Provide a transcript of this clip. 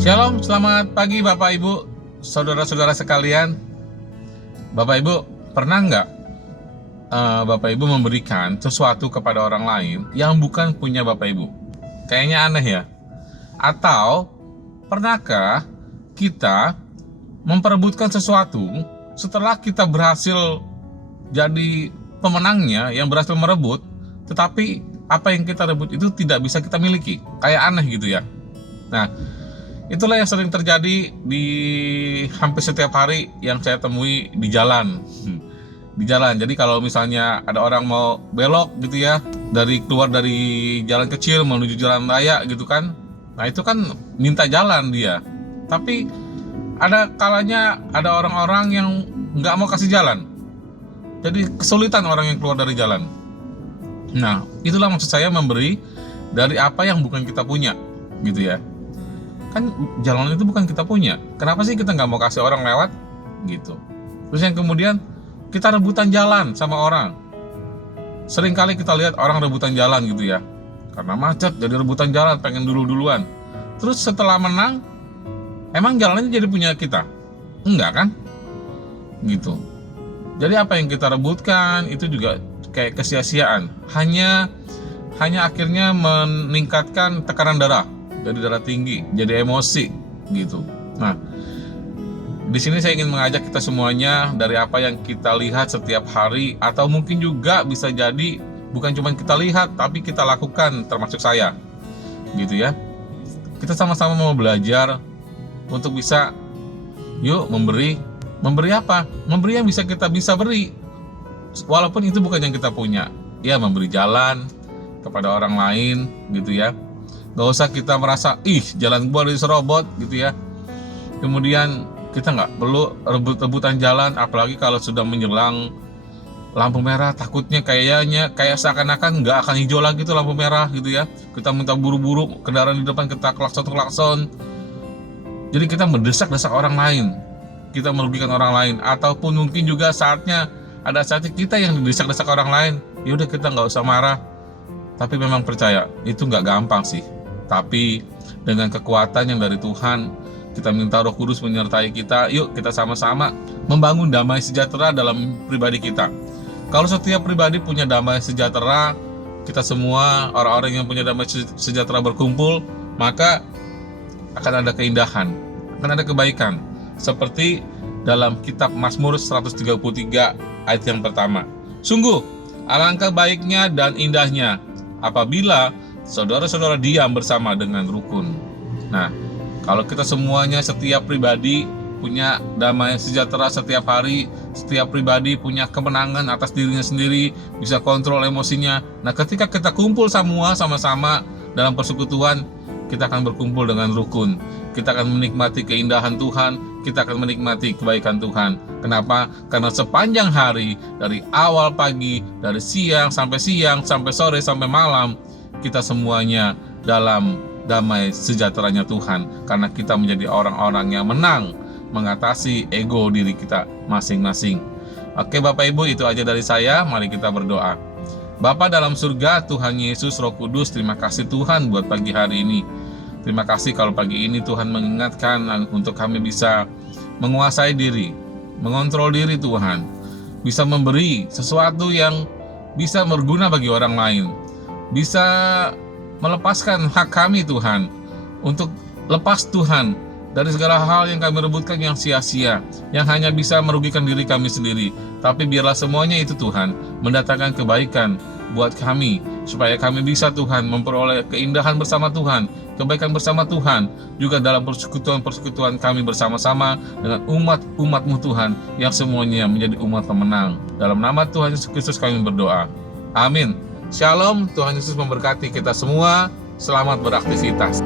Shalom, selamat pagi Bapak Ibu, saudara-saudara sekalian. Bapak Ibu, pernah nggak Bapak Ibu memberikan sesuatu kepada orang lain yang bukan punya Bapak Ibu? Kayaknya aneh ya. Atau pernahkah kita memperebutkan sesuatu setelah kita berhasil jadi pemenangnya, yang berhasil merebut, tetapi apa yang kita rebut itu tidak bisa kita miliki? Kayak aneh gitu ya. Nah, itulah yang sering terjadi di hampir setiap hari yang saya temui di jalan. Di jalan. Jadi kalau misalnya ada orang mau belok gitu ya, keluar dari jalan kecil menuju jalan raya gitu kan. Nah, itu kan minta jalan dia. Tapi ada kalanya ada orang-orang yang nggak mau kasih jalan. Jadi kesulitan orang yang keluar dari jalan. Nah, itulah maksud saya memberi dari apa yang bukan kita punya gitu ya. Kan jalan itu bukan kita punya. Kenapa sih kita nggak mau kasih orang lewat gitu? Terus yang kemudian kita rebutan jalan sama orang. Sering kali kita lihat orang rebutan jalan gitu ya, karena macet jadi rebutan jalan, pengen duluan. Terus setelah menang, emang jalannya jadi punya kita? Enggak kan? Gitu. Jadi apa yang kita rebutkan itu juga kayak kesia-siaan. Hanya akhirnya meningkatkan tekanan darah. Jadi darah tinggi, jadi emosi gitu. Nah, di sini saya ingin mengajak kita semuanya dari apa yang kita lihat setiap hari, atau mungkin juga bisa jadi bukan cuma kita lihat tapi kita lakukan, termasuk saya. Gitu ya. Kita sama-sama mau belajar untuk bisa memberi apa? Memberi yang bisa kita bisa beri. Walaupun itu bukan yang kita punya. Ya, memberi jalan kepada orang lain gitu ya. Gak usah kita merasa, jalan gua diserobot gitu ya. Kemudian kita nggak perlu rebut-rebutan jalan, apalagi kalau sudah menjelang lampu merah. Takutnya kayak seakan-akan nggak akan hijau lagi tuh lampu merah gitu ya. Kita minta buru-buru, kendaraan di depan kita klakson. Jadi kita mendesak-desak orang lain, kita merugikan orang lain. Ataupun mungkin juga saatnya kita yang didesak-desak orang lain. Yaudah, kita nggak usah marah. Tapi memang percaya, itu nggak gampang sih. Tapi dengan kekuatan yang dari Tuhan, kita minta Roh Kudus menyertai kita. Yuk kita sama-sama membangun damai sejahtera dalam pribadi kita. Kalau setiap pribadi punya damai sejahtera, kita semua orang-orang yang punya damai sejahtera berkumpul, maka akan ada keindahan, akan ada kebaikan. Seperti dalam kitab Mazmur 133 ayat yang pertama. Sungguh, alangkah baiknya dan indahnya apabila saudara-saudara diam bersama dengan rukun. Nah, kalau kita semuanya, setiap pribadi punya damai sejahtera setiap hari, setiap pribadi punya kemenangan atas dirinya sendiri, bisa kontrol emosinya. Nah, ketika kita kumpul semua sama-sama dalam persekutuan, kita akan berkumpul dengan rukun. Kita akan menikmati keindahan Tuhan, kita akan menikmati kebaikan Tuhan. Kenapa? Karena sepanjang hari, dari awal pagi, dari siang, sampai sore, sampai malam, kita semuanya dalam damai sejahteranya Tuhan. Karena kita menjadi orang-orang yang menang, mengatasi ego diri kita masing-masing. Oke Bapak Ibu, itu aja dari saya. Mari kita berdoa. Bapa dalam surga, Tuhan Yesus, Roh Kudus, terima kasih Tuhan buat pagi hari ini. Terima kasih kalau pagi ini Tuhan mengingatkan untuk kami bisa menguasai diri, mengontrol diri Tuhan, bisa memberi sesuatu yang bisa berguna bagi orang lain, bisa melepaskan hak kami Tuhan, untuk lepas Tuhan dari segala hal yang kami rebutkan yang sia-sia, yang hanya bisa merugikan diri kami sendiri. Tapi biarlah semuanya itu Tuhan mendatangkan kebaikan buat kami, supaya kami bisa Tuhan memperoleh keindahan bersama Tuhan, kebaikan bersama Tuhan, juga dalam persekutuan-persekutuan kami bersama-sama dengan umat-umat-Mu Tuhan, yang semuanya menjadi umat pemenang. Dalam nama Tuhan Yesus Kristus kami berdoa. Amin. Shalom, Tuhan Yesus memberkati kita semua. Selamat beraktivitas.